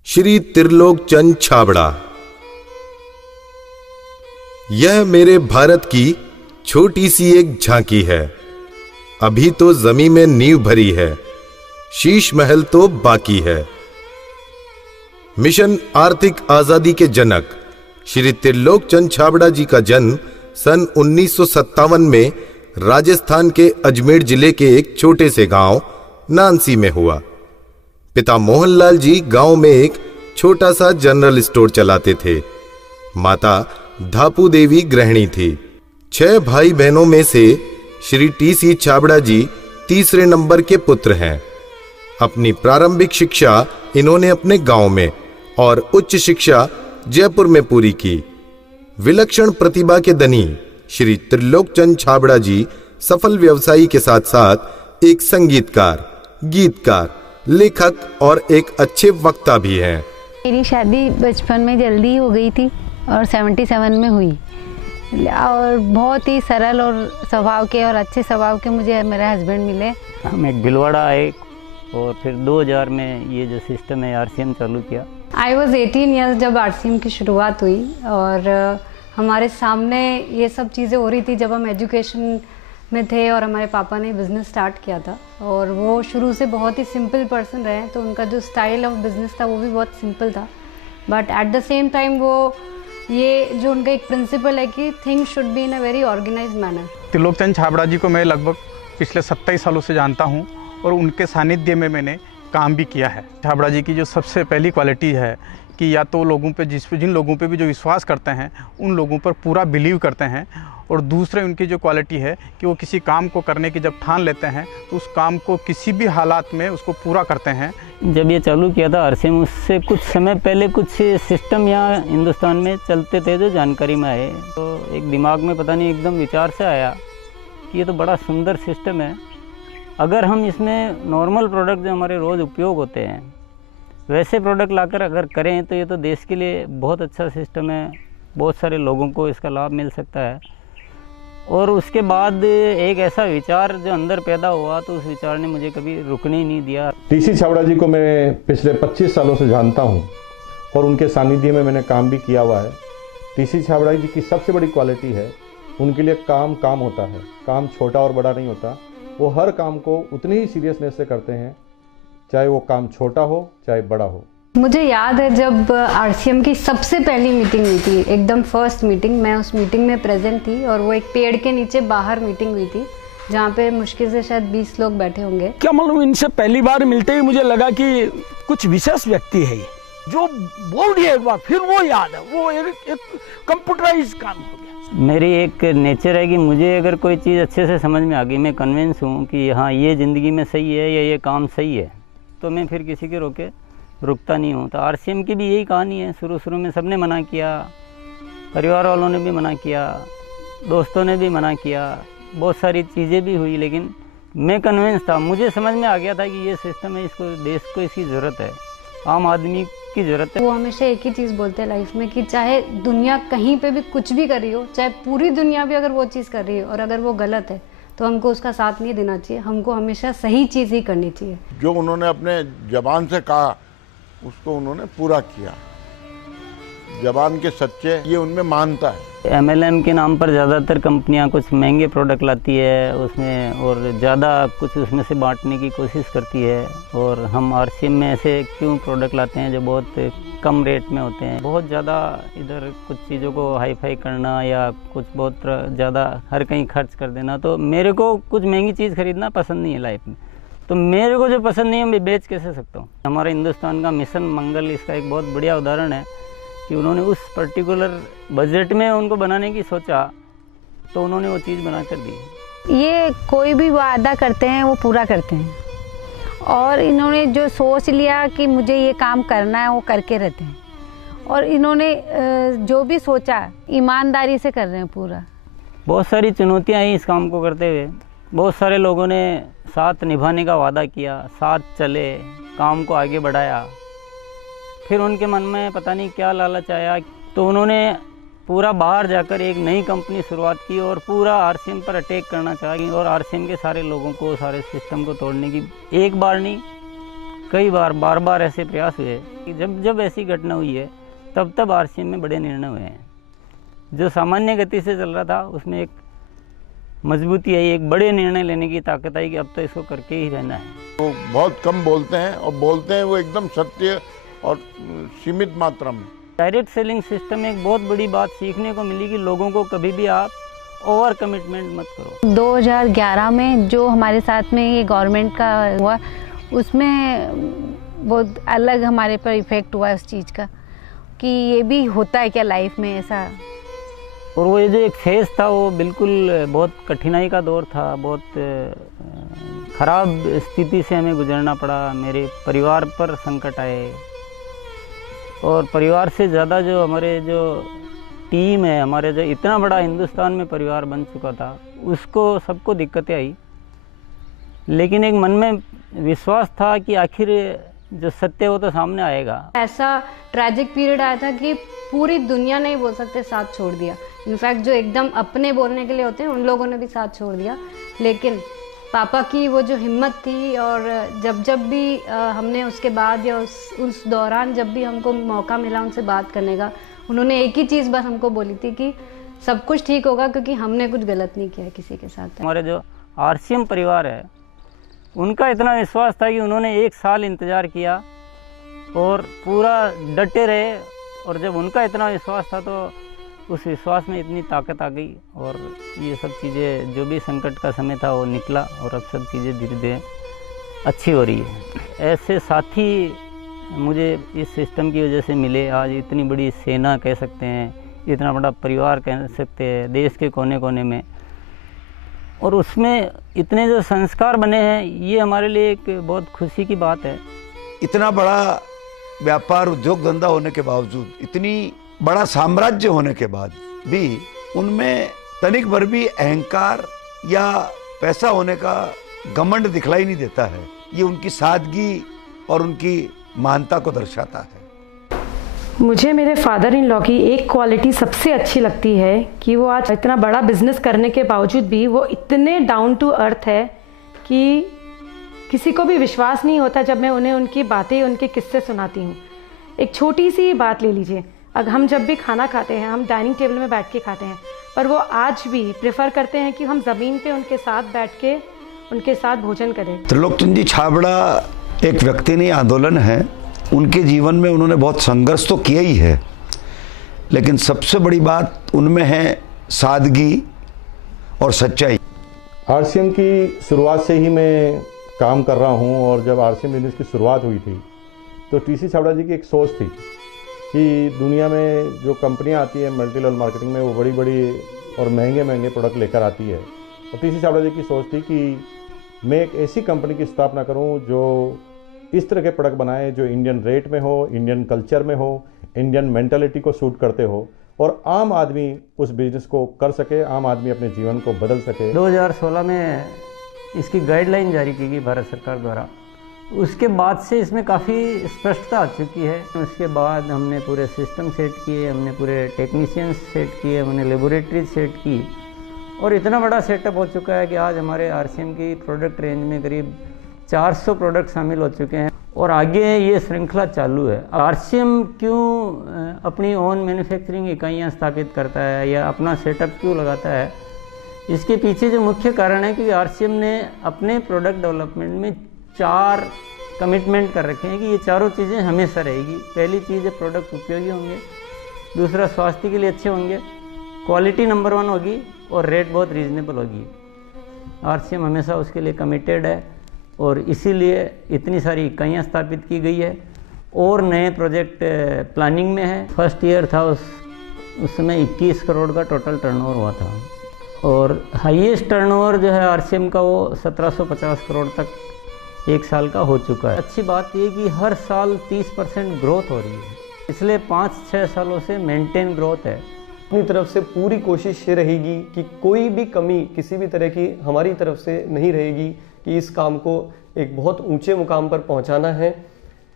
श्री त्रिलोक चंद छाबड़ा। यह मेरे भारत की छोटी सी एक झांकी है। अभी तो जमीन में नींव भरी है, शीश महल तो बाकी है। मिशन आर्थिक आजादी के जनक श्री त्रिलोक चंद छाबड़ा जी का जन्म सन 1957 में राजस्थान के अजमेर जिले के एक छोटे से गांव नानसी में हुआ। पिता मोहनलाल जी गांव में एक छोटा सा जनरल स्टोर चलाते थे। माता धापू देवी गृहिणी थी। 6 भाई बहनों में से श्री टी.सी. छाबड़ा जी तीसरे नंबर के पुत्र हैं। अपनी प्रारंभिक शिक्षा इन्होंने अपने गांव में और उच्च शिक्षा जयपुर में पूरी की। विलक्षण प्रतिभा के धनी श्री त्रिलोक चंद छाबड़ा जी सफल व्यवसायी के साथ साथ एक संगीतकार, गीतकार, लेखक और एक अच्छे वक्ता भी हैं। मेरी शादी बचपन में जल्दी हो गई थी और 77 में हुई और बहुत ही सरल और स्वभाव के और अच्छे स्वभाव के मुझे मेरे हस्बैंड मिले। हम एक भिलवाड़ा आए और फिर 2000 में ये जो सिस्टम है आरसीएम चालू किया। आई वॉज 18 ईयर्स जब आरसीएम की शुरुआत हुई और हमारे सामने ये सब चीज़ें हो रही थी जब हम एजुकेशन में थे और हमारे पापा ने बिज़नेस स्टार्ट किया था और वो शुरू से बहुत ही सिंपल पर्सन रहे, तो उनका जो स्टाइल ऑफ बिज़नेस था वो भी बहुत सिंपल था। But at the same time वो ये जो उनका एक प्रिंसिपल है कि things should be in a very organised manner. Trilok चंद छाबड़ा जी को मैं लगभग पिछले 27 सालों से जानता हूँ और उनके सानिध्य में मैंने काम भी किया है। छाबड़ा जी की जो सबसे पहली क्वालिटी है कि या तो लोगों पे जिन लोगों पे भी जो विश्वास करते हैं उन लोगों पर पूरा बिलीव करते हैं, और दूसरे उनकी जो क्वालिटी है कि वो किसी काम को करने की जब ठान लेते हैं तो उस काम को किसी भी हालात में उसको पूरा करते हैं। जब ये चालू किया था आरसीएम, उससे कुछ समय पहले कुछ सिस्टम यहाँ हिंदुस्तान में चलते थे जो जानकारी में आए, तो एक दिमाग में पता नहीं एकदम विचार से आया कि ये तो बड़ा सुंदर सिस्टम है। अगर हम इसमें नॉर्मल प्रोडक्ट जो हमारे रोज़ उपयोग होते हैं वैसे प्रोडक्ट लाकर अगर करें तो ये तो देश के लिए बहुत अच्छा सिस्टम है, बहुत सारे लोगों को इसका लाभ मिल सकता है। और उसके बाद एक ऐसा विचार जो अंदर पैदा हुआ तो उस विचार ने मुझे कभी रुकने ही नहीं दिया। टी.सी. छाबड़ा जी को मैं पिछले 25 सालों से जानता हूं और उनके सानिध्य में मैंने काम भी किया हुआ है। टी.सी. छाबड़ा जी की सबसे बड़ी क्वालिटी है उनके लिए काम होता है। काम छोटा और बड़ा नहीं होता, वो हर काम को उतनी ही सीरियसनेस से करते हैं, चाहे वो काम छोटा हो चाहे बड़ा हो। मुझे याद है जब आरसीएम की सबसे पहली मीटिंग हुई थी, एकदम फर्स्ट मीटिंग, मैं उस मीटिंग में प्रेजेंट थी और वो एक पेड़ के नीचे बाहर मीटिंग हुई थी जहाँ पे मुश्किल से शायद 20 लोग बैठे होंगे। क्या मालूम, इनसे पहली बार मिलते ही मुझे लगा कि कुछ विशेष व्यक्ति है जो बोल दिया एक बार फिर वो याद है, वो एक कंप्यूटराइज काम हो गया। मेरी एक नेचर है कि मुझे अगर कोई चीज़ अच्छे से समझ में आ गई, मैं कन्विंस हूँ कि हाँ ये ज़िंदगी में सही है या ये काम सही है, तो मैं फिर किसी के रोके रुकता नहीं हूँ। तो आरसीएम की भी यही कहानी है। शुरू में सबने मना किया, परिवार वालों ने भी मना किया, दोस्तों ने भी मना किया, बहुत सारी चीज़ें भी हुई, लेकिन मैं कन्विंस था, मुझे समझ में आ गया था कि ये सिस्टम है, इसको देश को इसकी ज़रूरत है, आम आदमी की ज़रूरत है। वो हमेशा एक ही चीज़ बोलते हैं लाइफ में कि चाहे दुनिया कहीं पे भी कुछ भी कर रही हो, चाहे पूरी दुनिया भी अगर वो चीज़ कर रही है और अगर वो गलत है तो हमको उसका साथ नहीं देना चाहिए, हमको हमेशा सही चीज़ ही करनी चाहिए। जो उन्होंने अपने जबान से कहा उसको उन्होंने पूरा किया। जबान के सच्चे ये उनमें मानता है। MLM के नाम पर ज़्यादातर कंपनियां कुछ महंगे प्रोडक्ट लाती है उसमें और ज़्यादा कुछ उसमें से बांटने की कोशिश करती है, और हम आरसीएम में ऐसे क्यों प्रोडक्ट लाते हैं जो बहुत कम रेट में होते हैं। बहुत ज़्यादा इधर कुछ चीज़ों को हाई फाई करना या कुछ बहुत ज़्यादा हर कहीं खर्च कर देना, तो मेरे को कुछ महंगी चीज़ खरीदना पसंद नहीं है लाइफ में। तो मेरे को जो पसंद नहीं है मैं बेच कैसे सकता हूँ। हमारे हिंदुस्तान का मिशन मंगल इसका एक बहुत बढ़िया उदाहरण है कि उन्होंने उस पर्टिकुलर बजट में उनको बनाने की सोचा तो उन्होंने वो चीज़ बना कर दी। ये कोई भी वादा करते हैं वो पूरा करते हैं, और इन्होंने जो सोच लिया कि मुझे ये काम करना है वो करके रहते हैं, और इन्होंने जो भी सोचा ईमानदारी से कर रहे हैं पूरा। बहुत सारी चुनौतियाँ आई इस काम को करते हुए। बहुत सारे लोगों ने साथ निभाने का वादा किया, साथ चले, काम को आगे बढ़ाया, फिर उनके मन में पता नहीं क्या लालच आया तो उन्होंने पूरा बाहर जाकर एक नई कंपनी शुरुआत की और पूरा आरसीएम पर अटैक करना चाहिए और आरसीएम के सारे लोगों को, सारे सिस्टम को तोड़ने की एक बार नहीं कई बार बार ऐसे प्रयास हुए कि जब ऐसी घटना हुई है तब आरसीएम में बड़े निर्णय हुए हैं। जो सामान्य गति से चल रहा था उसमें एक मजबूती आई, एक बड़े निर्णय लेने की ताकत आई कि अब तो इसको करके ही रहना है। वो बहुत कम बोलते हैं और बोलते हैं वो एकदम सत्य और सीमित मात्रा में। डायरेक्ट सेलिंग सिस्टम में एक बहुत बड़ी बात सीखने को मिली कि लोगों को कभी भी आप ओवर कमिटमेंट मत करो। 2011 में जो हमारे साथ में ये गवर्नमेंट का हुआ, उसमें बहुत अलग हमारे पर इफ़ेक्ट हुआ उस चीज़ का कि ये भी होता है क्या लाइफ में ऐसा। और वो ये जो एक फेज़ था वो बिल्कुल बहुत कठिनाई का दौर था, बहुत ख़राब स्थिति से हमें गुजरना पड़ा। मेरे परिवार पर संकट आए और परिवार से ज़्यादा जो हमारे जो टीम है, हमारे जो इतना बड़ा हिंदुस्तान में परिवार बन चुका था, उसको सबको दिक्कतें आई। लेकिन एक मन में विश्वास था कि आखिर जो सत्य वो तो सामने आएगा। ऐसा ट्रैजिक पीरियड आया था कि पूरी दुनिया ने ही बोल सकते साथ छोड़ दिया। इनफैक्ट जो एकदम अपने बोलने के लिए होते हैं उन लोगों ने भी साथ छोड़ दिया। लेकिन पापा की वो जो हिम्मत थी, और जब भी हमने उसके बाद या उस दौरान जब भी हमको मौका मिला उनसे बात करने का, उन्होंने एक ही चीज़ बस हमको बोली थी कि सब कुछ ठीक होगा क्योंकि हमने कुछ गलत नहीं किया किसी के साथ। हमारे जो आरसीएम परिवार है उनका इतना विश्वास था कि उन्होंने 1 साल इंतज़ार किया और पूरा डटे रहे। और जब उनका इतना विश्वास था तो उस विश्वास में इतनी ताकत आ गई और ये सब चीज़ें, जो भी संकट का समय था वो निकला और अब सब चीज़ें धीरे धीरे अच्छी हो रही है। ऐसे साथी मुझे इस सिस्टम की वजह से मिले। आज इतनी बड़ी सेना कह सकते हैं, इतना बड़ा परिवार कह सकते हैं देश के कोने कोने में, और उसमें इतने जो संस्कार बने हैं, ये हमारे लिए एक बहुत खुशी की बात है। इतना बड़ा व्यापार उद्योग धंधा होने के बावजूद, इतनी बड़ा साम्राज्य होने के बाद भी उनमें तनिक भर भी अहंकार या पैसा होने का घमंड दिखलाई नहीं देता है। ये उनकी सादगी और उनकी महानता को दर्शाता है। मुझे मेरे फादर इन लॉ की एक क्वालिटी सबसे अच्छी लगती है कि वो आज इतना बड़ा बिजनेस करने के बावजूद भी वो इतने डाउन टू अर्थ है कि किसी को भी विश्वास नहीं होता जब मैं उन्हें उनकी बातें, उनके किस्से सुनाती हूँ। एक छोटी सी बात ले लीजिए, अगर हम जब भी खाना खाते हैं हम डाइनिंग टेबल में बैठ के खाते हैं, पर वो आज भी प्रेफर करते हैं कि हम ज़मीन पे उनके साथ बैठ के उनके साथ भोजन करें। त्रिलोकचंद जी छाबड़ा एक व्यक्ति नहीं, आंदोलन है। उनके जीवन में उन्होंने बहुत संघर्ष तो किया ही है, लेकिन सबसे बड़ी बात उनमें है सादगी और सच्चाई। आरसीएम की शुरुआत से ही मैं काम कर रहा हूं, और जब आरसीएम बिजनेस की शुरुआत हुई थी तो टीसी छाबड़ा जी की एक सोच थी कि दुनिया में जो कंपनियां आती हैं मल्टी लेवल मार्केटिंग में, वो बड़ी बड़ी और महंगे महंगे प्रोडक्ट लेकर आती है। और टीसी छाबड़ा जी की सोच थी कि मैं एक ऐसी कंपनी की स्थापना करूं जो इस तरह के प्रोडक्ट बनाए जो इंडियन रेट में हो, इंडियन कल्चर में हो, इंडियन मेंटालिटी को सूट करते हो, और आम आदमी उस बिजनेस को कर सके, आम आदमी अपने जीवन को बदल सके। 2016 में इसकी गाइडलाइन जारी की गई भारत सरकार द्वारा। उसके बाद से इसमें काफ़ी स्पष्टता आ चुकी है। उसके बाद हमने पूरे सिस्टम सेट किए, हमने पूरे टेक्नीशियंस सेट किए, हमने लेबोरेटरी सेट की, और इतना बड़ा सेटअप हो चुका है कि आज हमारे आरसीएम की प्रोडक्ट रेंज में करीब 400 प्रोडक्ट शामिल हो चुके हैं और आगे ये श्रृंखला चालू है। आरसीएम क्यों अपनी ओन मैन्युफैक्चरिंग इकाइयाँ स्थापित करता है या अपना सेटअप क्यों लगाता है, इसके पीछे जो मुख्य कारण है कि आरसीएम ने अपने प्रोडक्ट डेवलपमेंट में 4 कमिटमेंट कर रखे हैं कि ये चारों चीज़ें हमेशा रहेगी। पहली चीज़ है प्रोडक्ट उपयोगी होंगे, दूसरा स्वास्थ्य के लिए अच्छे होंगे, क्वालिटी नंबर 1 होगी और रेट बहुत रीजनेबल होगी। आरसीएम हमेशा उसके लिए कमिटेड है और इसीलिए इतनी सारी इकाइयाँ स्थापित की गई है और नए प्रोजेक्ट प्लानिंग में है। फर्स्ट ईयर था उस समय 21 करोड़ का टोटल टर्नओवर हुआ था और हाईएस्ट टर्नओवर जो है आरसीएम का वो 1750 करोड़ तक एक साल का हो चुका है। अच्छी बात ये कि हर साल 30% ग्रोथ हो रही है, इसलिए 5-6 सालों से मेंटेन ग्रोथ है। अपनी तरफ से पूरी कोशिश ये रहेगी कि कोई भी कमी किसी भी तरह की हमारी तरफ से नहीं रहेगी कि इस काम को एक बहुत ऊंचे मुकाम पर पहुंचाना है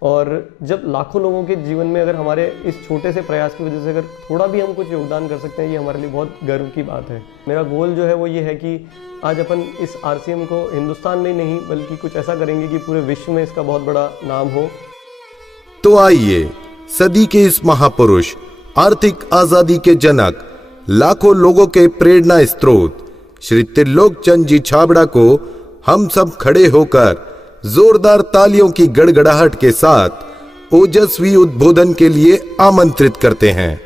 और जब लाखों लोगों के जीवन में अगर हमारे इस छोटे से प्रयास की वजह से अगर थोड़ा भी हम कुछ योगदान कर सकते हैं, ये हमारे लिए बहुत गर्व की बात है। मेरा गोल जो है वो ये है कि आज अपन इस RCM को हिंदुस्तान में नहीं बल्कि कुछ ऐसा करेंगे कि पूरे विश्व में इसका बहुत बड़ा नाम हो। तो आइए सदी के इस महापुरुष, आर्थिक आजादी के जनक, लाखों लोगों के प्रेरणा स्रोत श्री त्रिलोक चंद जी छाबड़ा को हम सब खड़े होकर जोरदार तालियों की गड़गड़ाहट के साथ ओजस्वी उद्बोधन के लिए आमंत्रित करते हैं।